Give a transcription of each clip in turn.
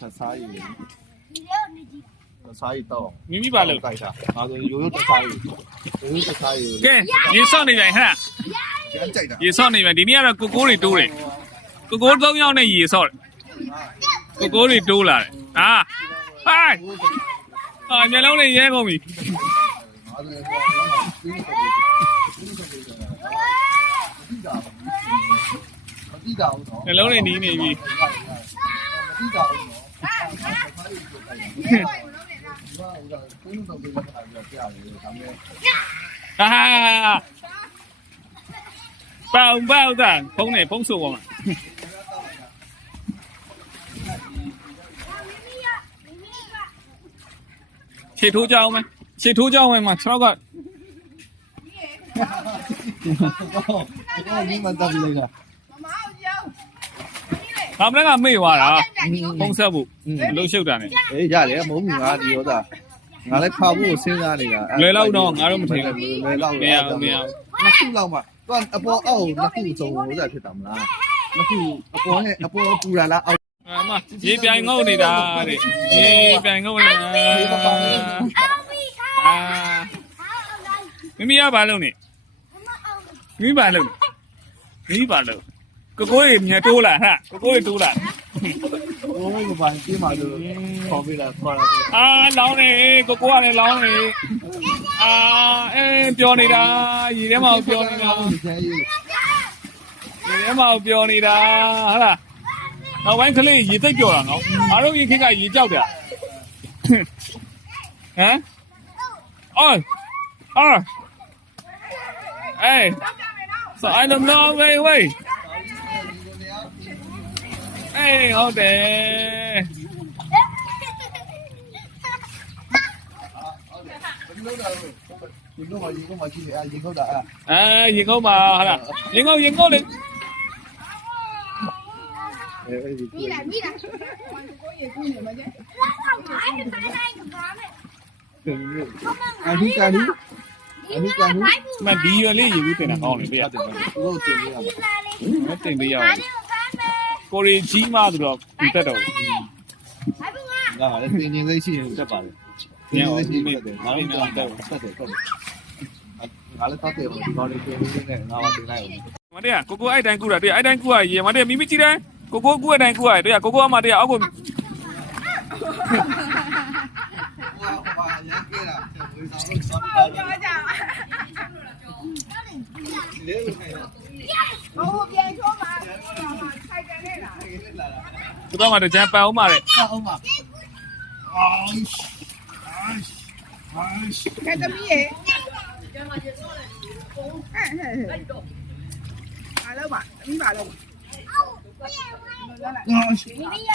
တစားရည်တစားရည်တော့မိမိပါလို့ကြိုက်တာငါဆိုရိုးရိုးတစားရည်ရိုးရိုးတစားရည်ကဲရေဆော့နေပြန်ဟဲ့ကျန်ကြိုက်တာရေဆော့နေပြန်ဒီနေ့ကတော့ကိုကိုတွေတိုးတယ်ကိုကို၃ယောက်နဲ့ရေဆော့တယ်ကိုကိုတွေတိုးလာတယ်အာဟိုင်းအာမျက်လုံးတွေရဲကုန်ပြီငါဆိုတိတာမတိတာဘူးနော်မျက်လုံးတွေနီးနေပြီ မတိတာဘူးနော်ဒီကဟိုကကိုင်းတော့ပြေးလာတာပြရတယ်ဒါပေမဲ့ဟာပေါင်ပေါက်တာဖုံးနေဖုံးဆိုပါမှာခြေထိုးကြအောင်မယ်ခြေထိုးကြအောင်မယ်မှာ6ကတော့ဒီမှာတက်လိုက်တာ ငါမလည်းကမေ့သွားတာဖုံးဆက်ဖို့လှုပ်ရှုပ်တာ ਨੇ အေးရတယ်မုံမြူငါဒီရောသားငါလည်းခါဖို့စဉ်းစားနေတာလွယ်လောက်တော့ငါတို့မထင်ဘူးလွယ်လောက်မရဘူးမရဘူးနှစ်ခုလောက်မှသူကအပေါ်အောက်နှစ်ခုစုံလို့ရဖြစ်တာမလားနှစ်ခုအပေါ်နဲ့အပေါ်ပူတာလားအောက်အမရေပြိုင်ငုတ်နေတာတဲ့ရေပြိုင်ငုတ်နေတာအာမိမိကဘာလုပ်နေမိမိဘာလုပ်မိမိဘာလုပ် ကိုကိုရေမြတ်တိုးလာဟာကိုကိုရေတိုးလာဘိုးကဘာပြေးမှလို့ခေါ်ပေးတာခေါ်တာအာလောင်းနေကိုကိုကလည်းလောင်းနေအာအဲပျော်နေတာရေထဲမှာပျော်နေတာဒီကျရေးရေထဲမှာပျော်နေတာဟာလားနောက်ပိုင်းကလေးရေသိပ်ပျော်တာနော်အားလုံးရေခက်ကရေကြောက်တယ်ဟမ်အော်အော်အေး so i don't know way way အေးဟုတ်တယ်ဒီလိုမှဒီလိုမှကြည့်နေအာရေခုတ်တာအာအဲရင်ကုန်းပါဟာလားရင်ကုန်းရင်ကုန်းလေအဲဒီမိလားမိလားကိုရေကူးနေမှာကျလာတော့ခိုင်းတိုင်းတိုင်းကဘာမဲ့အဟိကန်ဒီအဟိကန်ဒီမဒီရလေးရေဘူးတင်တာကောင်းတယ်ပြရဟုတ်တယ်သူတို့တင်ပြရမှာမတင်ပေးရဘာအောင်လို့ခိုင်းမဲ့ ကိုရီကြီးမှဆိုတော့ဒီတက်တော့ဘာဘူးကငါလည်းတင်နေလေးရှိရင်တက်ပါလေတင်နေလေးရှိရင်တက်တယ်ငါလည်းတက်တယ်တက်တယ်တက်တယ်ငါလည်းတက်တယ်ဘာလို့တင်နေလဲငါမတင်လိုက်ဘူးမတည်းကိုကိုအဲ့တိုင်းကူတာတည်းအဲ့တိုင်းကူရရေမတည်းမိမိကြည့်တယ်ကိုကိုကူအဲ့တိုင်းကူရတယ်တည်းကိုကိုအမတည်းအောက်ကိုဟိုဟာရန်ကေတာဝေးဆောင်လို့ဆောင်းတာ ပြောကြ လေးလို့ခိုင်းတာ ဟိုပြန်ချိုးပါဆိုင်ကန်နဲ့လား သူတော့မှတကြံပန်အောင်ပါလေအောင်ပါအိုင်းအိုင်းအိုင်းကဲသမီးရေကျမရေဆောတယ်ဟဲ့ဟဲ့ဟဲ့အားလုံးပါသမီးပါလုံးအိုင်းမိမိရ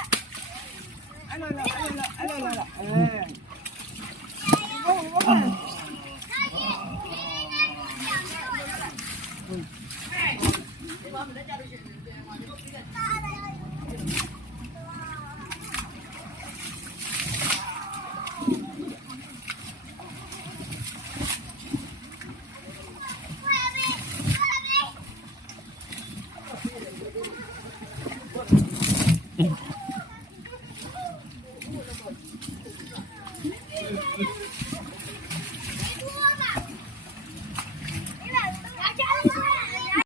အဲ့လိုလိုအဲ့လိုအဲ့လိုလိုအဲဟိုဟိုဟ Mm-hmm.